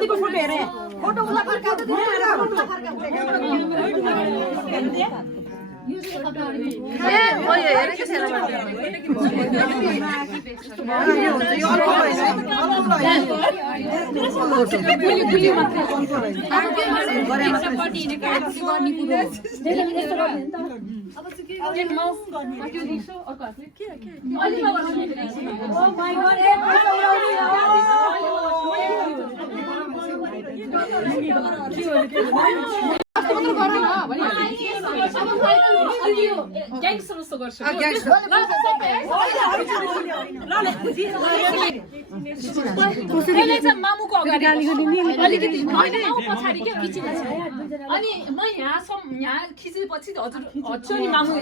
दादीको photo हेरे photo उला फर्का ग्याङ्स्टरस्तो गर्छु मामुको अगाडि अलिकति पछाडि क्या खिचिन्छ अनि म यहाँ खिचेपछि हजुर नि मामु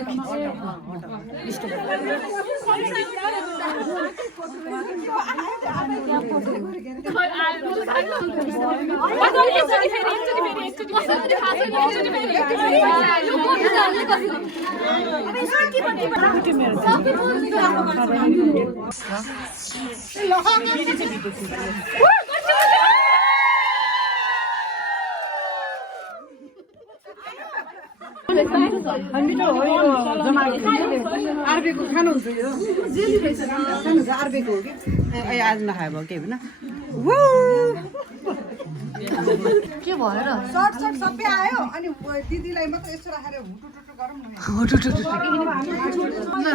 आरबीको खानुहुन्छ यो खानुहुन्छ आरबीको हो कि आज नखायो भयो केही भएन के भएर सर्ट सबै आयो अनि दिदीलाई मात्र यसो राखेर हुटुटुटु गरौँ न